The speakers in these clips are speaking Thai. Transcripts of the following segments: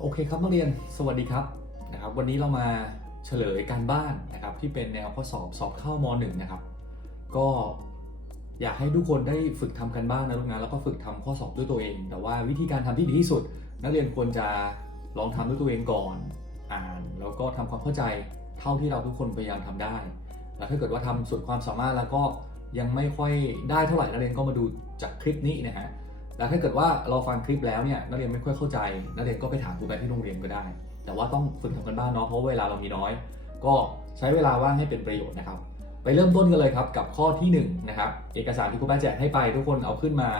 โอเคครับนักเรียนสวัสดีครับนะครับ วันนี้เรามาเฉลยการบ้านนะครับ ที่เป็นแนวข้อสอบสอบเข้ามหนึ่งนะครับ ก็อยากให้ทุกคนได้ฝึกทำกันบ้านนะลูกนะแล้วก็ฝึกทำข้อสอบด้วยตัวเอง แต่ว่าวิธีการทำที่ดีที่สุด นักเรียนควรจะลองทำด้วยตัวเองก่อนอ่าน แล้วก็ทำความเข้าใจเท่าที่เราทุกคนพยายามทำได้ แล้วถ้าเกิดว่าทำสุดความสามารถแล้วก็ยังไม่ค่อยได้เท่าไหร่นักเรียนก็มาดูจากคลิปนี้นะฮะ แล้วถ้าเกิดว่าเราฟังคลิปแล้วเนี่ยนักเรียนไม่ค่อยเข้าใจนักเรียนก็ไปถามครูแบที่โรงเรียนก็ได้ แต่ว่าต้องฝึกทำกันบ้านเนาะเพราะเวลาเรามีน้อย ก็ใช้เวลาว่างให้เป็นประโยชน์นะครับ ไปเริ่มต้นกันเลยครับกับข้อที่1นะครับเอกสารที่ครูแบแจกให้ไปทุกคนเอาขึ้นมา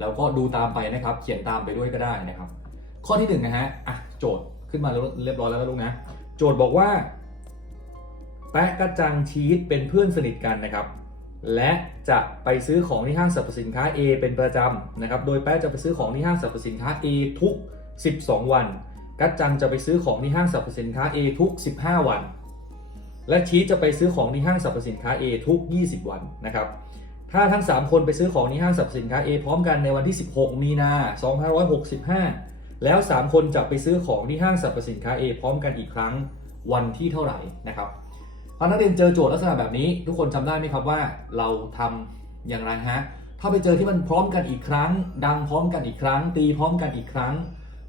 แล้วก็ดูตามไปนะครับ เขียนตามไปด้วยก็ได้นะครับ ข้อที่1นะฮะอะโจทย์ขึ้นมาเรียบร้อยแล้วลูกนะโจทย์บอกว่าแปะกระจังชีตเป็นเพื่อนสนิทกันนะครับ และจะไปซื้อของที่ห้างสรรพสินค้า A เป็นประจำนะครับ โดยแป๊ะจะไปซื้อของที่ห้างสรรพสินค้า A ทุก 12 วัน กัจจังจะไปซื้อของที่ห้างสรรพสินค้า A ทุก 15 วัน และชีจะไปซื้อของที่ห้างสรรพสินค้า A ทุก 20 วันนะครับ ถ้าทั้ง 3 คนไปซื้อของที่ห้างสรรพสินค้า A พร้อมกันในวันที่ 16 มีนา2565 แล้ว 3 คนจะไปซื้อของที่ห้างสรรพสินค้า A พร้อมกันอีกครั้งวันที่เท่าไหร่นะครับ อนักเรียนเจอโจทย์ลักษณะแบบนี้ ทุกคนจำได้ไหมครับว่าเราทำอย่างไรฮะถ้าไปเจอที่มันพร้อมกันอีกครั้ง ดังพร้อมกันอีกครั้ง ตีพร้อมกันอีกครั้ง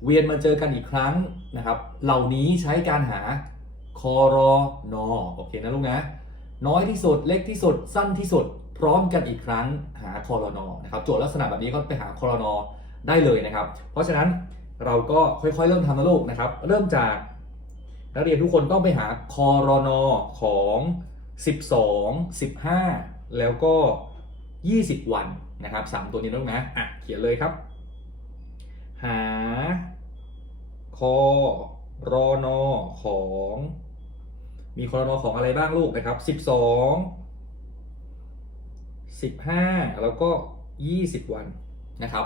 เวียนมาเจอกันอีกครั้งนะครับ เหล่านี้ใช้การหาคอรอนอโอเคนะลูกนะ น้อยที่สุดเล็กที่สุด สั้นที่สุด พร้อมกันอีกครั้งหาคอรอนอนะครับโจทย์ลักษณะแบบนี้ก็ไปหาคอรอนอได้เลยนะครับ เพราะฉะนั้นเราก็ค่อยๆเริ่มทำนะลูกนะครับ เริ่มจาก นักเรียนทุกคนต้องไปหาคอรนอของ 12 15 แล้วก็ 20 วันนะครับ3ตัวนี้นะลูกนะอะเขียนเลยครับ หาคอรอนอของ มีคอรนอของอะไรบ้างลูกนะครับ 12 15 แล้วก็ 20 วันนะครับ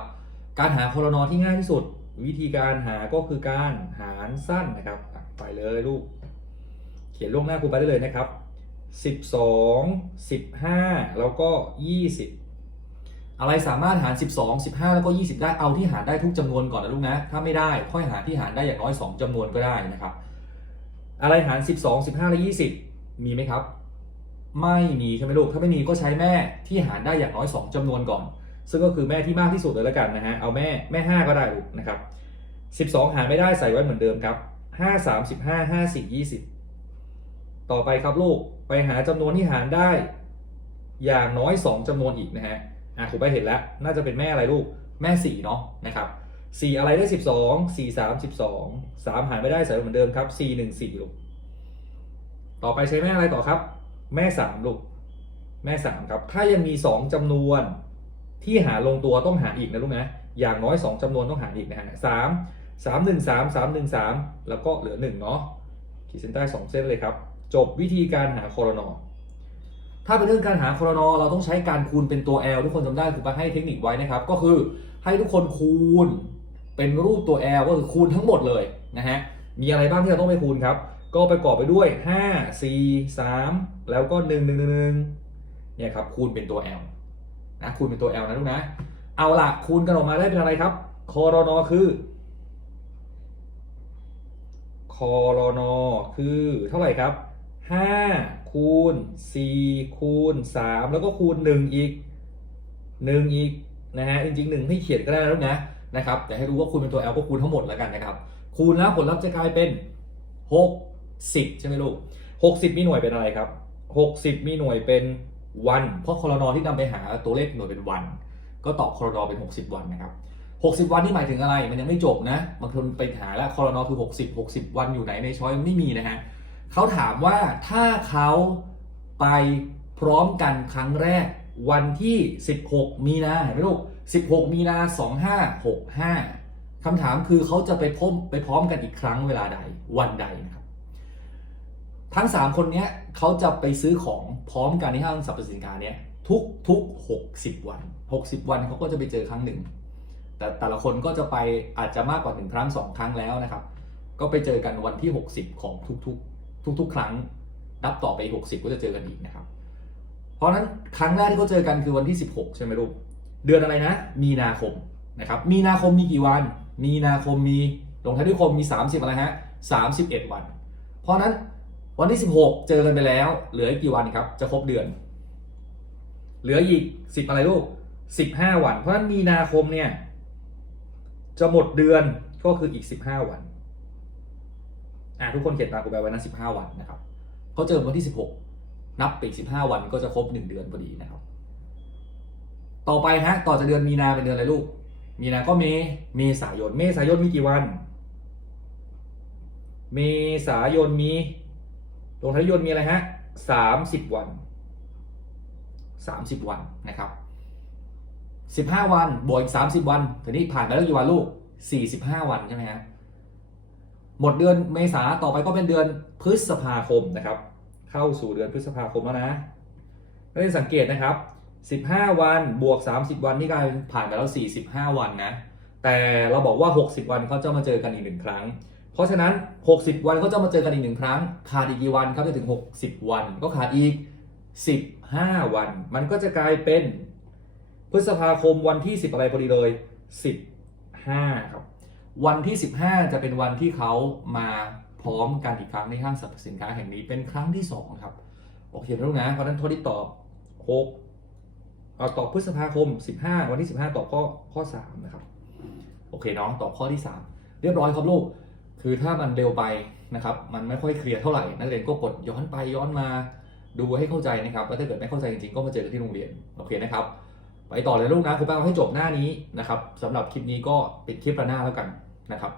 การหาคอรนอที่ง่ายที่สุดวิธีการหาก็คือการหารสั้นนะครับ ไปเลยลูก เขียนล่วงหน้าครูไปได้เลยนะครับ 12 15 แล้วก็ 20 อะไรสามารถหาร 12 15 แล้วก็ 20 ได้เอาที่หารได้ทุกจำนวนก่อนนะลูกนะ ถ้าไม่ได้ค่อยหาที่หารได้อย่างน้อย 2จำนวนก็ได้นะครับ อะไรหาร 12 15 และ 20 มีไหมครับ ไม่มีใช่ไหมลูก ถ้าไม่มีก็ใช้แม่ที่หารได้อย่างน้อย 2จำนวนก่อน ซึ่งก็คือแม่ที่มากที่สุดเลยล้วกันนะฮะ เอาแม่แม่ 5 ก็ได้ลูกนะครับ 12 หารไม่ได้ใส่ไว้เหมือนเดิมครับ 5 3 15 5 4 20ต่อไปครับลูกไปหาจำนวนที่หารได้ อย่างน้อย2จำนวนอีกนะฮะอะครูไปเห็นแล้ว น่าจะเป็นแม่อะไรลูกแม่4เนาะนะครับ4อะไรได้12 4 3 12 3หารไม่ได้ใส่เหมือนเดิมครับ4 1 4ลูกต่อไปใช้แม่อะไรต่อครับ แม่3ลูกแม่3ครับ ถ้ายังมี2จำนวนที่หาลงตัวต้องหารอีกนะลูกนะอย่างน้อย2จำนวนต้องหารอีกนะฮะ3 3 1 3 3 1 3 แล้วก็เหลือ 1 เนาะขีดเส้นใต้ 2 เส้นเลยครับ จบวิธีการหาคอรนอถ้าเป็นเรื่องการหาคอรนอเราต้องใช้การคูณเป็นตัว L ทุกคนจำได้ครูปาให้เทคนิคไว้นะครับ ก็คือให้ทุกคนคูณเป็นรูปตัว L ก็คือคูณทั้งหมดเลยนะฮะ มีอะไรบ้างที่เราต้องไปคูณครับ ก็ประกอบไปด้วย 5 4 3 แล้วก็ 1 1 1 1เนี่ยครับคูณเป็นตัว L นะคูณเป็นตัว L นะลูกนะ เอาละคูณกันออกมาได้เป็นอะไรครับคอรนอคือ คอรนอคือเท่าไหร่ครับ 5 คูณ 4 คูณ 3 แล้วก็คูณ 1 อีก 1 อีกนะฮะจริงๆ1ให้เขียนก็ได้แล้วนะนะครับ แต่ให้รู้ว่าคูณเป็นตัว L ก็คูณทั้งหมดแล้วกันนะครับ คูณแล้วผลลัพธ์จะกลายเป็น 60 ใช่ไหมลูก 60 มีหน่วยเป็นอะไรครับ 60 มีหน่วยเป็นวัน เพราะคอรนอที่นำไปหาตัวเลขหน่วยเป็นวัน ก็ตอบคอรนอเป็น 60 วันนะครับ 60 วันนี่หมายถึงอะไรมันยังไม่จบนะบางคนไปหาแล้วคอรนอคือ 60 60 วันอยู่ไหนในช้อยไม่มีนะฮะเขาถามว่าถ้าเขาไปพร้อมกันครั้งแรกวันที่ 16 มีนาเห็นไหมลูก 16 มีนา 2565คำถามคือเขาจะไปพบไปพร้อมกันอีกครั้งเวลาใดวันใดนะครับ ทั้ง 3 คนนี้เขาจะไปซื้อของพร้อมกันที่ห้างสรรพสินค้าเนี้ยทุกทุก 60 วัน 60 วันเขาก็จะไปเจอครั้งหนึ่ง แต่แต่ละคนก็จะไปอาจจะมากกว่า 1 ครั้ง 2 ครั้งแล้วนะครับ ก็ไปเจอกันวันที่ 60 ของทุกๆ ทุก ๆ ครั้ง นับต่อไป 60 ก็จะเจอกันอีกนะครับ เพราะฉะนั้นครั้งแรกที่เขาเจอกันคือวันที่ 16 ใช่ไหมลูก เดือนอะไรนะ มีนาคมนะครับ มีนาคมมีกี่วัน มีนาคมมีลงท้ายด้วยคมมี 30 อะไรฮะ 31 วัน เพราะฉะนั้นวันที่ 16 เจอกันไปแล้ว เหลืออีกกี่วันครับ จะครบเดือน เหลืออีก 10 อะไรลูก 15 วัน เพราะฉะนั้นมีนาคมเนี่ย จะหมดเดือนก็คืออีก 15 วันอ่าทุกคนเขียนตามกูไปไว้นะ15 วันนะครับเขาเจอวันที่ 16 นับไปอีก15 วันก็จะครบ 1 เดือนพอดีนะครับ ต่อไปฮะต่อจากเดือนมีนาเป็นเดือนอะไรลูก มีนาก็เมเมษายน เมษายนมีกี่วัน เมษายนมีลงท้ายยนมีอะไรฮะ30วัน30วันนะครับ 15 วันบวกอีก 30 วันทีนี้ผ่านไปแล้วกี่วันลูก 45 วันใช่ไหมฮะหมดเดือนเมษาต่อไปก็เป็นเดือนพฤษภาคมนะครับ เข้าสู่เดือนพฤษภาคมแล้วนะนักเรียนสังเกตนะครับ 15 วันบวก 30 วันนี่กลายผ่านไปแล้ว 45 วันนะแต่เราบอกว่า 60 วันเขาจะมาเจอกันอีกหนึ่งครั้ง เพราะฉะนั้น 60 วันเขาจะมาเจอกันอีกหนึ่งครั้งขาดอีกกี่วันครับจะถึง 60 วันก็ขาดอีก 15 วัน มันก็จะกลายเป็น พฤษภาคมวันที่ 10 อะไรพอดีเลย 15 ครับ วันที่ 15 จะเป็นวันที่เขามาพร้อมกันอีกครั้งในห้างสรรพสินค้าแห่งนี้เป็นครั้งที่ 2 ครับ โอเคนะลูกนะเพราะนั้นข้อที่ตอบ 6 เอาตอบพฤษภาคม 15 วันที่ 15 ตอบข้อข้อ 3 นะครับ โอเคน้องตอบข้อที่ 3 เรียบร้อยครับลูก คือถ้ามันเร็วไปนะครับ มันไม่ค่อยเคลียร์เท่าไหร่ นักเรียนก็กดย้อนไปย้อนมาดูให้เข้าใจนะครับ แล้วถ้าเกิดไม่เข้าใจจริงๆ ก็มาเจอกันที่โรงเรียน โอเคนะครับ ไปต่อเลยลูกนะคุณป้าเอาให้จบหน้านี้นะครับสำหรับคลิปนี้ก็ปิดคลิปละหน้าแล้วกันนะครับ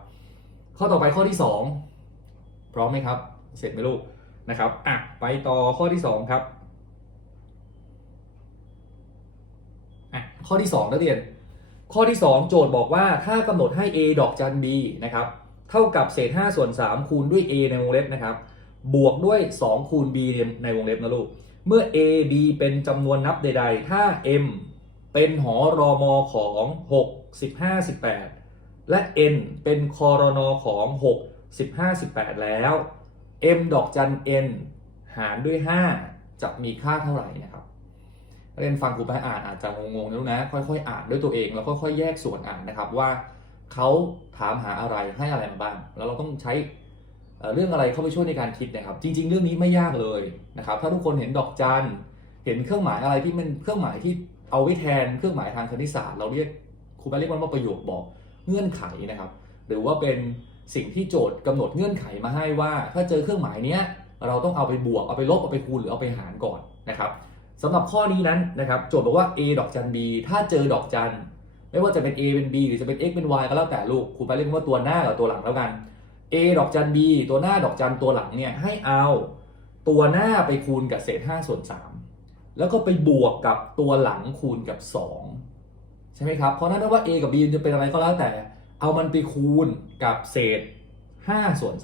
ข้อต่อไปข้อที่ 2 พร้อมไหมครับ เสร็จไหมลูกนะครับอะไปต่อข้อที่ 2 ครับอะข้อที่2นักเรียน ข้อที่ 2 โจทย์บอกว่าถ้ากำหนดให้ a ดอกจัน b นะครับเท่ากับเศษ5ส่วน3คูณด้วย a ในวงเล็บนะครับ บวกด้วย 2 คูณ b ในวงเล็บนะลูกเมื่อ a b เป็นจำนวนนับใด ๆ ถ้า m เป็นหอรอมอของ 6 15 18 และ n เป็นคอรนอของ 6 15 18 แล้ว m ดอกจัน n หารด้วย 5 จะมีค่าเท่าไหร่นะครับเรียนฟังครูไปอ่านอาจจะงงๆนะลูกนะ ค่อยๆ อ่านด้วยตัวเองแล้วก็ค่อยๆแยกส่วนอ่านนะครับว่าเขาถามหาอะไรให้อะไรมาบ้าง แล้วเราต้องใช้เรื่องอะไรเข้าไปช่วยในการคิดนะครับ จริง ๆ เรื่องนี้ไม่ยากเลยนะครับ ถ้าทุกคนเห็นดอกจันเห็นเครื่องหมายอะไรที่เป็นเครื่องหมายที่ เอาไว้แทนเครื่องหมายทางคณิตศาสตร์เราเรียกครูไปเรียกมันว่าประโยคบอกเงื่อนไขนะครับ หรือว่าเป็นสิ่งที่โจทย์กำหนดเงื่อนไขมาให้ว่า ถ้าเจอเครื่องหมายเนี้ยเราต้องเอาไปบวกเอาไปลบเอาไปคูณหรือเอาไปหารก่อนนะครับสำหรับข้อนี้นั้นนะครับโจทย์บอกว่า a ดอกจัน b ถ้าเจอดอกจันไม่ว่าจะเป็น a เป็น b หรือจะเป็น x เป็น y ก็แล้วแต่ลูกครูไปเรียกว่าตัวหน้ากับตัวหลังแล้วกัน a ดอกจัน b ตัวหน้าดอกจันตัวหลังเนี่ยให้เอาตัวหน้าไปคูณกับเศษ5ส่วน3 แล้วก็ไปบวกกับตัวหลังคูณกับ 2 ใช่ไหมครับ เพราะนั้นไม่ว่า a กับ b จะเป็นอะไรก็แล้วแต่ เอามันไปคูณกับเศษ 5 ส่วน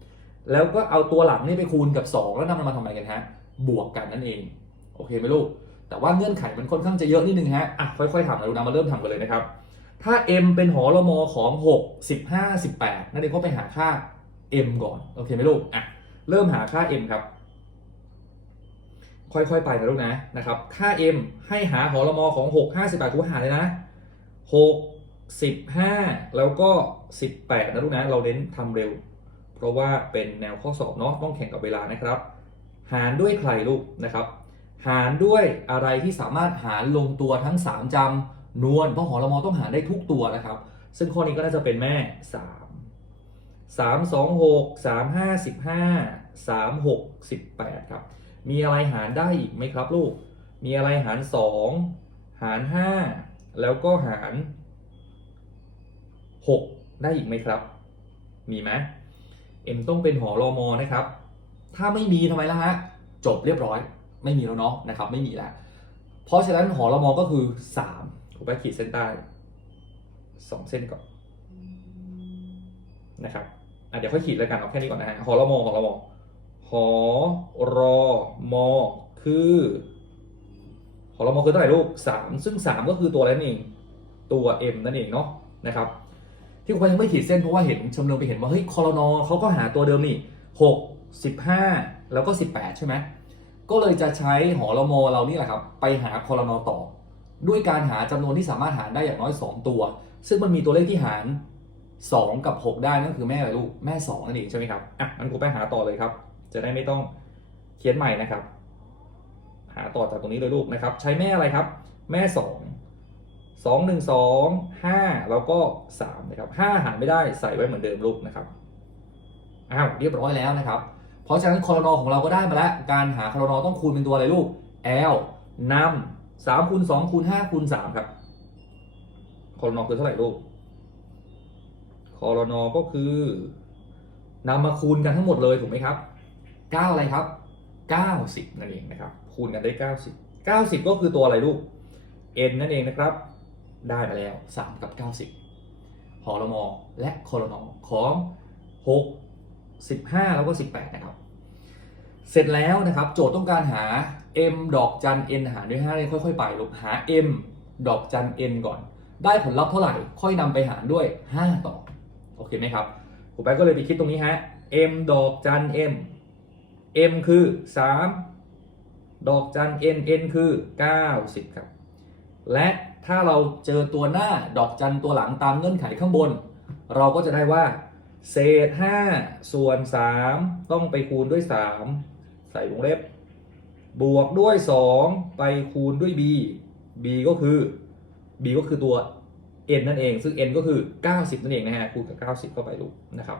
3 แล้วก็เอาตัวหลังนี่ไปคูณกับ 2 แล้วนำมันมาทำอะไรกันฮะ บวกกันนั่นเอง โอเคไหมลูก แต่ว่าเงื่อนไขมันค่อนข้างจะเยอะนิดนึงฮะ อะค่อยๆทำนะลูกนะมาเริ่มทำกันเลยนะครับ ถ้า m เป็นหอละมอของ 6 15 18 นั่นเองก็ไปหาค่า m ก่อน โอเคไหมลูก อะ เริ่มหาค่า m ครับ ค่อยๆไปนะลูกนะนะครับค่า m ให้หาหอละมอของ 6 58คูหาเลยนะ 6 15 แล้วก็ 18 นะลูกนะ เราเน้นทำเร็ว เพราะว่าเป็นแนวข้อสอบเนาะต้องแข่งกับเวลานะครับ หารด้วยใครลูกนะครับ หารด้วยอะไรที่สามารถหารลงตัวทั้ง 3จำนวนเพราะหอละมอต้องหารได้ทุกตัวนะครับ ซึ่งข้อนี้ก็น่าจะเป็นแม่ 3 3 2 6 3 5 15 3 6 18 ครับ มีอะไรหารได้อีกไหมครับลูก มีอะไรหาร 2 หาร 5 แล้วก็หาร 6 ได้อีกไหมครับ มีไหม m ต้องเป็นหอรอมอนะครับ ถ้าไม่มีทำไมล่ะฮะ จบเรียบร้อย ไม่มีแล้วเนาะนะครับ ไม่มีแล้ว เพราะฉะนั้นหอรอมอก็คือ3ผมไปขีดเส้นใต้ 2 เส้นก่อนนะครับอะเดี๋ยวค่อยขีดแล้วกันเอาแค่นี้ก่อนนะฮะหอรอมอหอรอมอ หอรอมอคือหอรอมอคือเท่าไหร่ลูก3ซึ่ง3ก็คือตัวอะไรนั่นเองตัว m นั่นเองเนาะนะครับที่คุณยังไม่ขีดเส้นเพราะว่าเห็นชมเรืองไปเห็นว่าเฮ้ยคอรนอเขาก็หาตัวเดิมนี่6 15แล้วก็18ใช่ไหมก็เลยจะใช้หอรมอเรานี่แหละครับไปหาคอรนอต่อ ด้วยการหาจำนวนที่สามารถหารได้อย่างน้อย 2 ตัว ซึ่งมันมีตัวเลขที่หาร 2 กับ 6 ได้นั่นคือแม่อะไรลูกแม่ 2 นั่นเองใช่ไหมครับอะงั้นครูแป้งหาต่อเลยครับ จะได้ไม่ต้องเขียนใหม่นะครับ หาต่อจากตรงนี้เลยลูกนะครับ ใช้แม่อะไรครับ แม่ 2 2 1 2 5 แล้วก็ 3 นะครับ 5 หารไม่ได้ใส่ไว้เหมือนเดิมลูกนะครับอ้าวเรียบร้อยแล้วนะครับ เพราะฉะนั้นคอรนอของเราก็ได้มาแล้ว การหาคอรนอต้องคูณเป็นตัวอะไรลูก L นำ3คูณ2คูณ5คูณ3ครับคอรนอคือเท่าไหร่ลูกคอรนอก็คือนำมาคูณกันทั้งหมดเลยถูกไหมครับ 9 อะไรครับ 90 นั่นเองนะครับ คูณกันได้ 90 90 ก็คือตัวอะไรลูก n นั่นเองนะครับ ได้มาแล้ว 3 กับ 90หอรมอและคอรนอของ 6 15 แล้วก็ 18 นะครับ เสร็จแล้วนะครับ โจทย์ต้องการหา m ดอกจัน n หารด้วย5เลยค่อย ๆ ไปลูกหา m ดอกจัน n ก่อน ได้ผลลัพธ์เท่าไหร่ ค่อยนำไปหารด้วย 5 ต่อ โอเคไหมครับครูแป๊กก็เลยไปคิดตรงนี้ฮะ m ดอกจัน m m คือ 3 ดอกจัน n n คือ 90 ครับ และถ้าเราเจอตัวหน้าดอกจันตัวหลังตามเงื่อนไขข้างบน เราก็จะได้ว่า เศษ 5 ส่วน 3 ต้องไปคูณด้วย 3 ใส่วงเล็บบวกด้วย 2 ไปคูณด้วย b b ก็คือ b ก็คือตัว n นั่นเอง ซึ่ง n ก็คือ 90 นั่นเองนะฮะคูณกับ 90 เข้าไปลูกนะครับ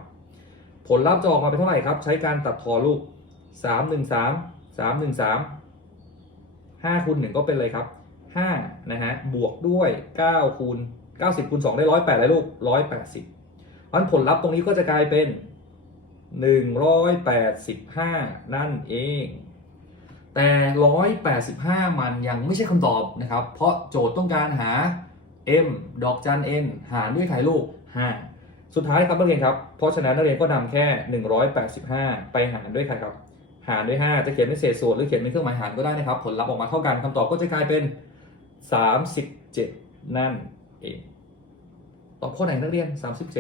ผลลัพธ์จะออกมาเป็นเท่าไหร่ครับ ใช้การตัดทอนลูก 3 1 3 3 1 3 5คูณ1ก็เป็นเลยครับ5นะฮะบวกด้วย9คูณ90คูณ2ได้108เลยลูก180เพราะฉะนั้นผลลัพธ์ตรงนี้ก็จะกลายเป็น185นั่นเองแต่185มันยังไม่ใช่คำตอบนะครับ เพราะโจทย์ต้องการหา m ดอกจัน n หารด้วยไข่ลูก5สุดท้ายครับนักเรียนครับ เพราะฉะนั้นนักเรียนก็นำแค่ 185 ไปหารด้วยใครครับ หารด้วย 5 จะเขียนเป็นเศษส่วนหรือเขียนเป็นเครื่องหมายหารก็ได้นะครับ ผลลัพธ์ออกมาเท่ากันคำตอบก็จะกลายเป็น 37 นั่นเองตอบข้อไหนนักเรียน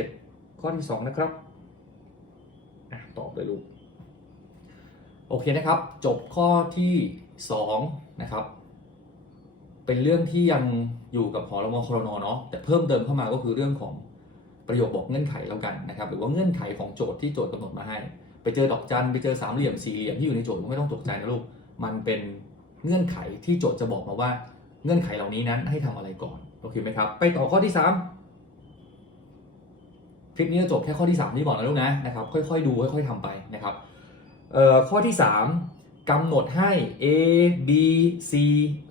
37 ข้อที่ 2 นะครับอตอบเลยลูกโอเคนะครับ จบข้อที่ 2 นะครับ เป็นเรื่องที่ยังอยู่กับหอรมครนเนาะแต่เพิ่มเติมเข้ามาก็คือเรื่องของประโยคบอกเงื่อนไขแล้วกันนะครับ หรือว่าเงื่อนไขของโจทย์ที่โจทย์กำหนดมาให้ ไปเจอดอกจันไปเจอสามเหลี่ยมสี่เหลี่ยมที่อยู่ในโจทย์ไม่ต้องตกใจนะลูกมันเป็นเงื่อนไขที่โจทย์จะบอกมาว่า เงื่อนไขเหล่านี้นั้นให้ทำอะไรก่อนโอเคไหมครับ ไปต่อข้อที่ 3 คลิปนี้จะจบแค่ข้อที่3นี่ก่อนนะลูกนะนะครับค่อยๆดูค่อยๆทำไปนะครับข้อที่ 3กำหนดให้ a b c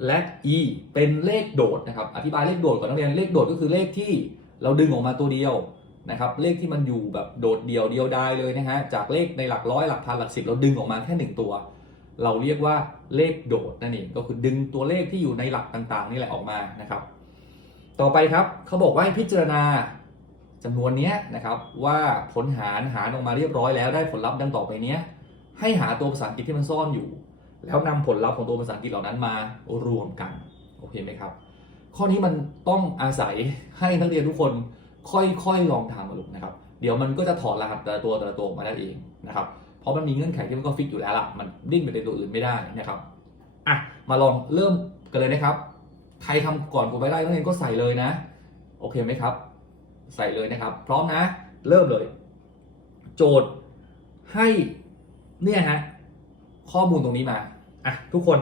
และ e เป็นเลขโดดนะครับอธิบายเลขโดดก่อนนักเรียนเลขโดดก็คือเลขที่เราดึงออกมาตัวเดียว นะครับเลขที่มันอยู่แบบโดดเดียวเดียวดายเลยนะฮะจากเลขในหลักร้อยหลักพันหลักสิบเราดึงออกมาแค่หนึ่งตัว เราเรียกว่าเลขโดดนั่นเองก็คือดึงตัวเลขที่อยู่ในหลักต่างๆ นี่แหละออกมานะครับ ต่อไปครับเขาบอกว่าให้พิจารณาจำนวนนี้นะครับว่าผลหารหารออกมาเรียบร้อยแล้วได้ผลลัพธ์ดังต่อไปเนี้ยให้หาตัวภาษาอังกฤษที่มันซ่อนอยู่ แล้วนำผลลัพธ์ของตัวภาษาอังกฤษเหล่านั้นมารวมกันโอเคไหมครับ ข้อนี้มันต้องอาศัยให้นักเรียนทุกคน ค่อยๆลองทำมาลูกนะครับ เดี๋ยวมันก็จะถอดรหัสแต่ละตัวแต่ละตัวออกมาได้เองนะครับเพราะมันมีเงื่อนไขที่มันก็ฟิกอยู่แล้วล่ะมันดิ้นไปในตัวอื่นไม่ได้นะครับอะมาลองเริ่มกันเลยนะครับ ใครทำก่อนกูไปได้นักเรียนก็ใส่เลยนะ โอเคไหมครับ ใส่เลยนะครับ พร้อมนะ เริ่มเลย โจทย์ให้เนี่ยฮะข้อมูลตรงนี้มาอะทุกคน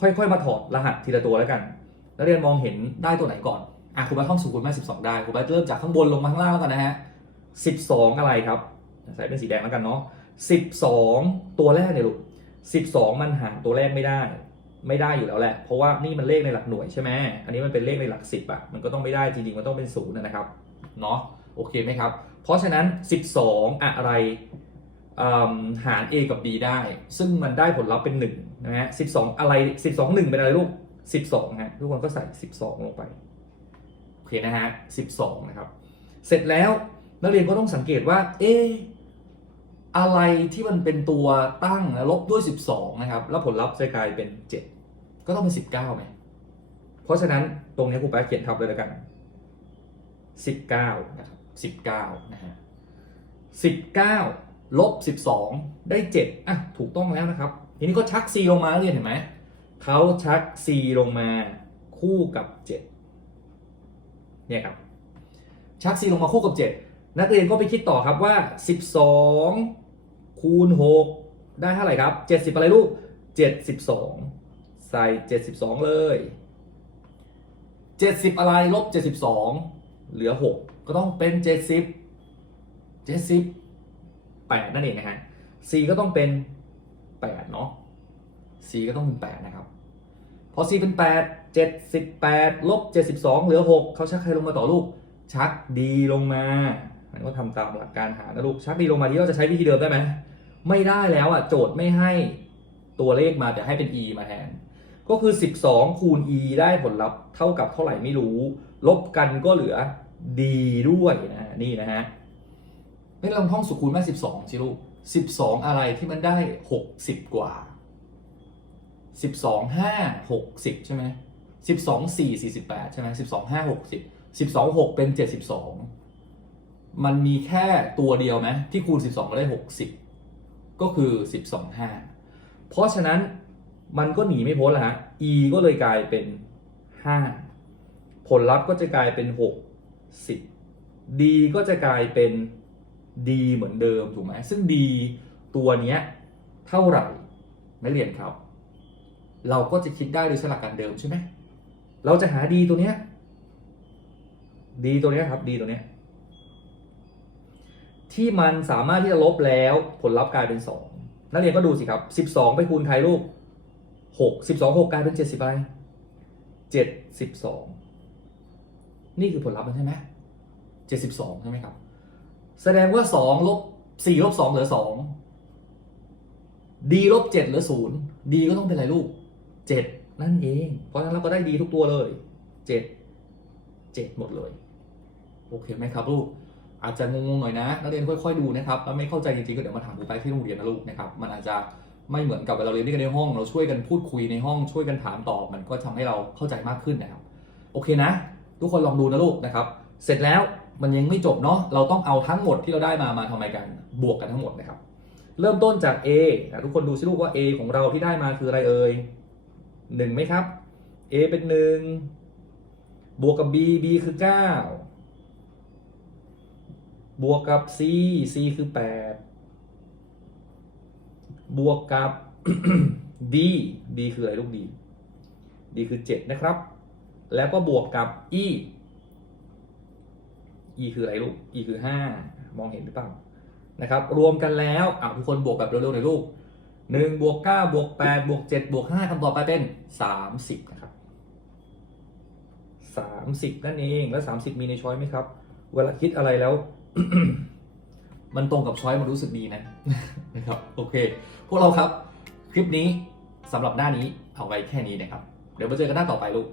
ค่อยๆมาถอดรหัสทีละตัวแล้วกัน นักเรียนมองเห็นได้ตัวไหนก่อน อะครูบาท่องสูตรคูณแม่สิบสองได้ครูบาเริ่มจากข้างบนลงมาข้างล่างกันนะฮะสิบสองอะไรครับ ใส่เป็นสีแดงแล้วกันเนาะสิบสองตัวแรกเนี่ยลูกสิบสองมันหารตัวแรกไม่ได้ ไม่ได้อยู่แล้วแหละ เพราะว่านี่มันเลขในหลักหน่วยใช่ไหมอันนี้มันเป็นเลขในหลักสิบอะมันก็ต้องไม่ได้จริงๆมันต้องเป็นศูนย์นะครับเนาะโอเคไหมครับ เพราะฉะนั้น 12 อะไรหาร a กับ b ได้ ซึ่งมันได้ผลลัพธ์เป็น1นะฮะ12 อะไร 12 1 เป็นอะไรลูก 12ฮะทุกคนก็ใส่ 12 ลงไป อเคนะฮะ12นะครับ เสร็จแล้วนักเรียนก็ต้องสังเกตว่า เอะอะไรที่มันเป็นตัวตั้งแล้วลบด้วย 12 นะครับ แล้วผลลัพธ์จะกลายเป็น 7 ก็ต้องเป็น 19ไหมเพราะฉะนั้นตรงนี้ครูแป๊ะเขียนทับเลยแล้วกัน 19 นะครับ 19 นะฮะ 19 ลบ 12 ได้ 7 อะ ถูกต้องแล้วนะครับ ทีนี้ก็ชัก c ลงมาเรียนเห็นไหม เขาชัก c ลงมาคู่กับ 7 เนี่ยครับชัก c ลงมาคู่กับ 7 นักเรียนก็ไปคิดต่อครับว่า 12 คูณ 6 ได้เท่าไหร่ครับ 70 อะไรลูก 72 ใส่ 72 เลย 70 อะไรลบ 72 เหลือ 6 ก็ต้องเป็น 70 70 8 นั่นเองนะฮะ C ก็ต้องเป็น 8 เนาะ C ก็ต้องเป็น 8 นะครับ พอ C เป็น8 78ลบ72 เหลือ 6 เขาชักใครลงมาต่อลูก ชัก D ลงมามันก็ทำตามหลักการหารนะลูก ชัก D ลงมาที่เราจะใช้วิธีเดิมได้ไหม ไม่ได้แล้วอะ โจทย์ไม่ให้ตัวเลขมาแต่ให้เป็น e มาแทน ก็คือ 12 คูณ e ได้ผลลัพธ์เท่ากับเท่าไหร่ไม่รู้ ลบกันก็เหลือ d ด้วยนะนี่นะฮะไม่ลองท่องสุคูณแม่12สิลูก 12 อะไรที่มันได้ 60 กว่า 12 5 60ใช่ไหม12 4 48ใช่ไหม12 5 60 12 6เป็น72มันมีแค่ตัวเดียวไหมที่คูณ12ก็ได้60ก็คือ12 5เพราะฉะนั้นมันก็หนีไม่พ้นละฮะ e ก็เลยกลายเป็น5ผลลัพธ์ก็จะกลายเป็น6 10 d ก็จะกลายเป็น d เหมือนเดิมถูกไหมซึ่ง d ตัวเนี้ยเท่าไหร่นักเรียนครับ เราก็จะคิดได้โดยใช้หลักการเดิมใช่ไหมเราจะหา d ตัวเนี้ย d ตัวเนี้ยครับ d ตัวเนี้ยที่มันสามารถที่จะลบแล้วผลลัพธ์กลายเป็น 2 นักเรียนก็ดูสิครับ 12 ไปคูณใครลูก6 12 6กลายเป็น 70ไป72 นี่คือผลลัพธ์มันใช่ไหม72 ใช่ไหมครับ แสดงว่า 2 ลบ 4 ลบ 2 เหลือ 2 d ลบ 7 เหลือ 0 d ก็ต้องเป็นอะไรลูก 7นั่นเอง เพราะฉะนั้นเราก็ได้ d ทุกตัวเลย7 7หมดเลย โอเคไหมครับลูกอาจจะงงๆหน่อยนะนักเรียนค่อยๆดูนะครับแล้วไม่เข้าใจจริงๆก็เดี๋ยวมาถามครูไปที่โรงเรียนนะลูกนะครับมันอาจจะไม่เหมือนกับเวลาเราเรียนด้วยกันในห้อง เราช่วยกันพูดคุยในห้องช่วยกันถามตอบมันก็ทำให้เราเข้าใจมากขึ้นนะครับ โอเคนะ ทุกคนลองดูนะลูกนะครับ เสร็จแล้วมันยังไม่จบเนาะเราต้องเอาทั้งหมดที่เราได้มามาทำไมกันบวกกันทั้งหมดนะครับ เริ่มต้นจาก A นะทุกคนดูสิลูกว่า A ของเราที่ได้มาคืออะไรเอ่ย หนึ่งไหมครับ A เป็นหนึ่งบวกกับ B B คือ 9 บวกกับ c c คือ 8 บวกกับ d d คืออะไรลูก d d คือ 7 นะครับ แล้วก็บวกกับ e e คืออะไรลูก e คือ 5 มองเห็นหรือเปล่านะครับ รวมกันแล้วอะทุกคนบวกแบบเร็วๆหน่อยลูก 1บวก9บวก8บวก7บวก5คำตอบไปเป็น 30 นะครับ 30 นั่นเองแล้ว 30 มีในช้อยไหมครับ เวลาคิดอะไรแล้ว มันตรงกับช้อยมันรู้สึกดีนะนะครับโอเค พวกเราครับ คลิปนี้สำหรับหน้านี้เอาไว้แค่นี้นะครับ เดี๋ยวมาเจอกันหน้าต่อไปลูก